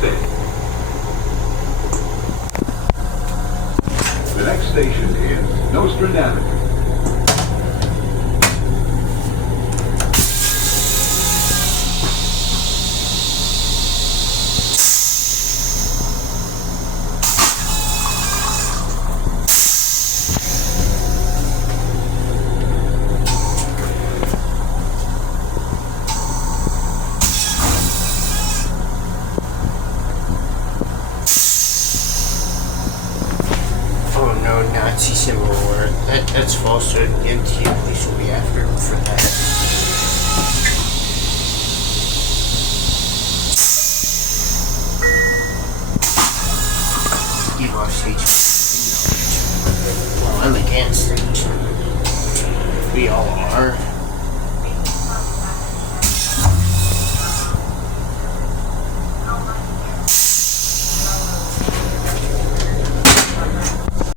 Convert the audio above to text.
Hempstead. The next station is Nostradamus. Nazi symbol or that's false. The MTA police will be after him for that. He lost HP. Well, I'm against it. We all are.